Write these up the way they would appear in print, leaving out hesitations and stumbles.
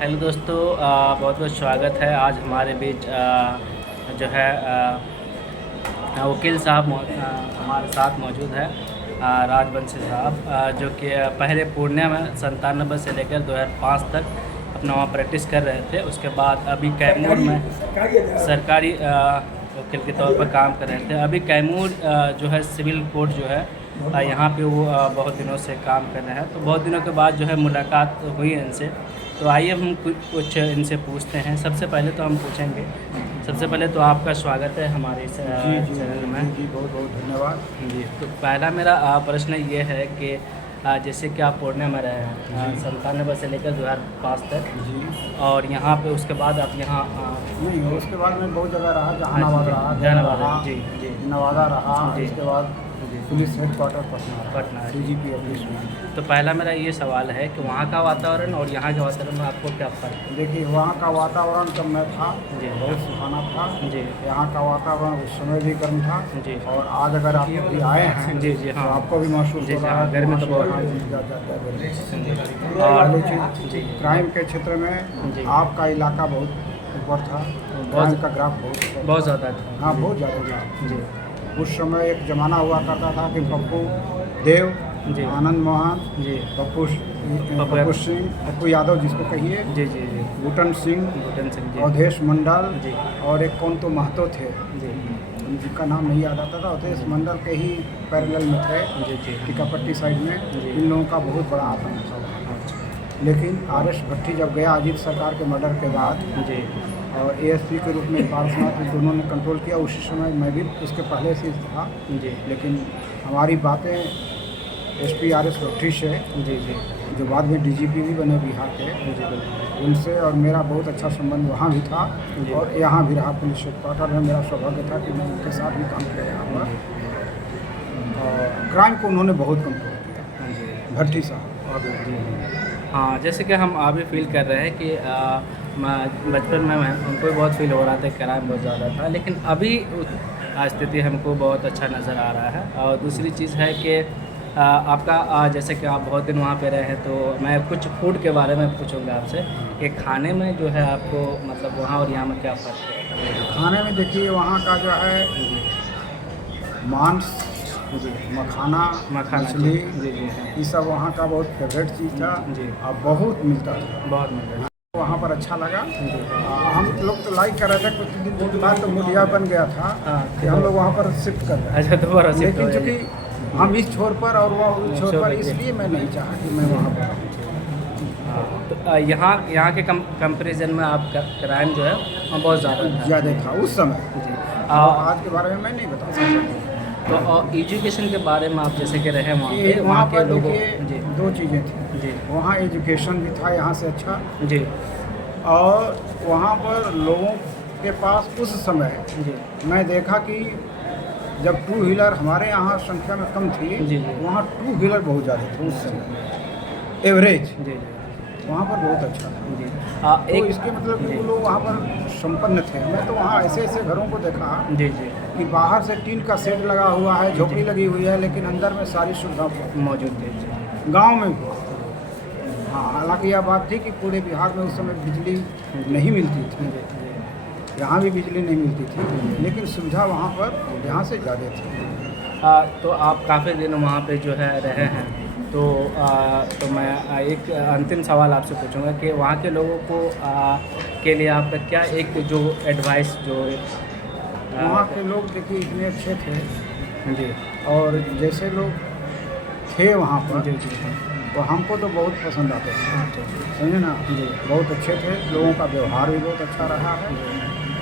Hello दोस्तों, बहुत बहुत स्वागत है। आज हमारे बीच जो है वकील साहब हमारे साथ मौजूद है। राजवंशी साहब, जो कि पहले पूर्णिया में 97 से लेकर 2005 तक अपना वहाँ प्रैक्टिस कर रहे थे। उसके बाद अभी कैमूर में सरकारी वकील के तौर पर काम कर रहे थे। अभी कैमूर जो है सिविल कोर्ट जो है यहाँ पे वो बहुत दिनों से काम कर रहे हैं। तो बहुत दिनों के बाद जो है मुलाकात हुई है इनसे। तो आइए हम कुछ इनसे पूछते हैं। सबसे पहले तो हम पूछेंगे, सबसे पहले तो आपका स्वागत है हमारे इस चैनल में। जी बहुत बहुत धन्यवाद। जी, तो पहला मेरा प्रश्न ये है कि जैसे कि आप पूर्णिया में रहे हैं 97 से लेकर 2005 तक जी और यहाँ पे उसके बाद आप यहाँ नहीं, उसके बाद मैं बहुत जगह रहा, जहानाबाद रहा, जहानाबाद, जी जी नवादा रहा, जी। इसके बाद जी। Police headquarter Patna, DGP office में। तो पहला मेरा ये सवाल है कि वहाँ का वातावरण और यहाँ के वातावरण में आपको क्या फ़र्क है? देखिए, वहाँ का वातावरण जब मैं था जी। बहुत सुहाना था। जी यहाँ का वातावरण उस समय भी गर्म था जी। और आज अगर आप अभी आए हैं जी जी, तो हाँ आपको भी महसूस जी हो जी, रहा हाँ, है गर्मी तो बहुत है। है। और और चीज़ जी क्राइम के क्षेत्र जी। में आपका इलाका बहुत ऊपर था, क्राइम का ग्राफ बहुत ऊपर बहुत था। ज़्यादा था। हाँ, बहुत ज़्यादा था। जी उस समय एक ज़माना हुआ करता था कि पप्पू देव, जी आनंद मोहन, जी पप्पू सिंह, पप्पू यादव जिसको कहिए, जी जी जी बूटन सिंह, भूटन सिंह जी अवधेश मंडल जी और एक कौन तो महतो थे, जी जिनका नाम नहीं याद आता था। अवधेश मंडल के ही पैरेलल में थे, जी जी टीकापट्टी साइड में। जी। इन लोगों का बहुत बड़ा आतंक था। अच्छा। लेकिन RS भट्टी जब गया अजीत सरकार के मर्डर के बाद जी और ASP के रूप में पारसनाथ, दोनों ने कंट्रोल किया। उसी समय मैं भी उसके पहले से था। जी लेकिन हमारी बातें SP RS भट्टी से, जी जी जो बाद में DGP भी बने बिहार के, जी बिल्कुल। उनसे और मेरा बहुत अच्छा संबंध वहाँ भी था जी। और यहाँ भी रहा। पुलिस हेडक्वार्टर में मेरा सौभाग्य था कि मैं उनके साथ भी काम किया यहाँ पर। और क्राइम को उन्होंने बहुत कंट्रोल किया, हाँ जी भट्टी साहब। जी। हाँ, जैसे कि हम अभी फील कर रहे हैं कि बचपन में हमको भी बहुत फील हो रहा था, क्राइम बहुत ज़्यादा था, लेकिन अभी स्थिति हमको बहुत अच्छा नज़र आ रहा है। और दूसरी चीज़ है कि आपका जैसे कि आप बहुत दिन वहाँ पे रहे हैं, तो मैं कुछ फूड के बारे में पूछूंगा आपसे कि खाने में जो है आपको मतलब वहाँ और यहाँ में क्या फ़र्क है? खाने में देखिए, वहाँ का जो है मांस, जी मखाना, मखाना, मछली, जी जी हाँ। ये सब वहाँ का बहुत फेवरेट चीज़ था जी। और बहुत मिलता था। बहुत मज़ा वहाँ पर अच्छा लगा। जी हम लोग तो लाइक कर रहे थे। कुछ दिन के बाद तो मुझे बन गया था हाँ। कि हम लोग वहाँ पर शिफ्ट कर रहे अच्छा, दोबारा हैं। शिफ्ट हो लेकिन गए। चूँकि हम इस छोर पर और वह उस छोर पर, इसलिए मैं नहीं चाहा कि मैं वहाँ पर रहूँ। हाँ, तो यहाँ के कंपेरिजन में आपका क्राइम जो है वो बहुत ज़्यादा था। ज़्यादा था उस समय। जी। और आज के बारे में मैं नहीं बता सकता। तो एजुकेशन के बारे में आप जैसे कि रहे वहाँ पे, वहाँ के पर लोगों देखिए जी दो चीज़ें थी। जी वहाँ एजुकेशन भी था यहाँ से अच्छा, जी और वहाँ पर लोगों के पास उस समय जी मैं देखा कि जब टू व्हीलर हमारे यहाँ संख्या में कम थी, जी, जी। वहाँ टू व्हीलर बहुत ज़्यादा थे उस समय। एवरेज जी वहाँ पर बहुत अच्छा था। जी तो एक इसके मतलब कि जी वो लोग वहाँ पर संपन्न थे। मैं तो वहाँ ऐसे ऐसे घरों को देखा जी जी कि बाहर से टीन का सेट लगा हुआ है, झोपड़ी लगी हुई है, लेकिन अंदर में सारी सुविधा मौजूद थे। जी गांव में भी। हाँ, हालांकि यह बात थी कि पूरे बिहार में उस समय बिजली नहीं मिलती थी, जी यहाँ भी बिजली नहीं मिलती थी, लेकिन सुविधा वहाँ पर यहाँ से ज़्यादा थी। तो आप काफ़ी दिन वहाँ पे जो है रहे हैं, तो मैं एक अंतिम सवाल आपसे पूछूंगा कि वहाँ के लोगों को के लिए आपका क्या एक जो एडवाइस जो वहाँ के लोग देखिए इतने अच्छे थे जी और जैसे लोग थे वहाँ पर, जी जी तो हमको तो बहुत पसंद आते थे। अच्छा समझे ना, जी बहुत अच्छे थे। लोगों का व्यवहार भी बहुत अच्छा रहा है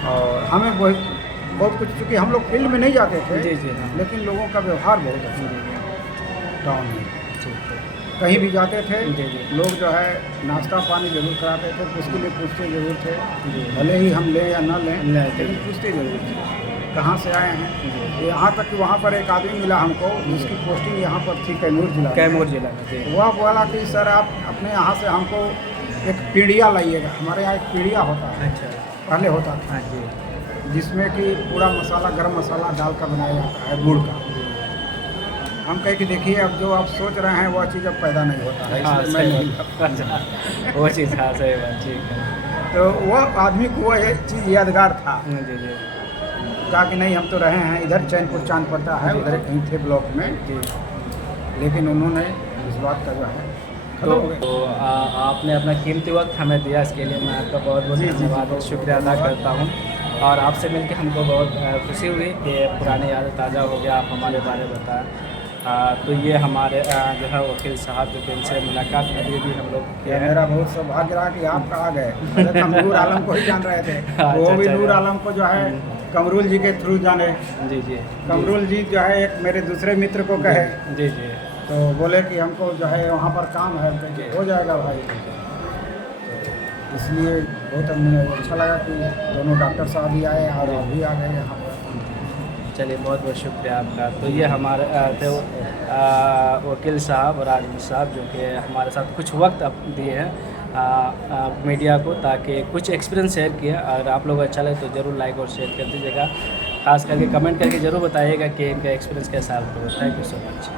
और हमें बहुत कुछ, चूँकि हम लोग फील्ड में नहीं जाते थे, जी जी हाँ लेकिन लोगों का व्यवहार बहुत अच्छा जी था टाउन में। ठीक है कहीं भी जाते थे जी जी लोग जो है नाश्ता पानी जरूर कराते थे, उसके लिए पूछते जरूर थे, जी भले ही हम लें या न लें, लें, लेकिन जी। पूछते जरूर थे कहाँ से आए हैं। जी यहाँ तक कि वहाँ पर एक आदमी मिला हमको जिसकी पोस्टिंग यहाँ पर थी कैमूर जिला में। कैमूर जिला में जी वह बोला कि सर आप अपने यहाँ से हमको एक पीढ़िया लाइएगा। हमारे यहाँ एक पीढ़िया होता है, अच्छा पहले होता था, हाँ जी जिसमें कि पूरा मसाला, गरम मसाला डाल कर बनाया जाता है गुड़ का। हम कहे कि देखिए अब जो आप सोच रहे हैं वह चीज़ अब पैदा नहीं होता है, हाँ इसलिए मैं सही नहीं बात। अच्छा वो चीज़, हाँ सही बात, ठीक है। तो वह आदमी को वह चीज़ यादगार था। जी जी कहा कि नहीं हम तो रहे हैं इधर चैनपुर चांद पड़ता है, जी। उधर कहीं थे ब्लॉक में, जी। लेकिन उन्होंने इस बात का जो है खत्म हो गया। तो आपने अपना कीमती वक्त हमें दिया, इसके लिए मैं आपका बहुत बहुत जी, जी, जी, धन्यवाद और बहुत शुक्रिया अदा धन्यवाद। करता हूँ। और आपसे मिलकर हमको बहुत खुशी हुई कि पुरानी यादें ताज़ा हो गया, आप हमारे बारे में बताएं। तो ये हमारे जो है वकील साहब जो कि इनसे मुलाकात अभी भी हम लोग किए ये हैं। मेरा बहुत सौभाग्य रहा कि आप आ गए। पहले तो हम नूर आलम को ही जान रहे थे, अच्छा, वो भी अच्छा, नूर अच्छा। आलम को जो है कमरुल जी के थ्रू जाने। जी जी कमरुल जी जो है एक मेरे दूसरे मित्र को कहे, जी जी तो बोले कि हमको जो है वहाँ पर काम है, तो जी। हो जाएगा भाई। इसलिए बहुत हमें अच्छा लगा कि दोनों डॉक्टर साहब भी आए और आप भी आ गए यहाँ पर। चलिए बहुत बहुत शुक्रिया आपका। तो ये हमारे थे वकील साहब और राजवीर साहब जो कि हमारे साथ कुछ वक्त अब दिए हैं मीडिया को, ताकि कुछ एक्सपीरियंस शेयर किया। अगर आप लोग अच्छा लगे तो ज़रूर लाइक और शेयर कर दीजिएगा, खास करके कमेंट करके ज़रूर बताइएगा कि इनका एक्सपीरियंस कैसा आपको। Thank you so much.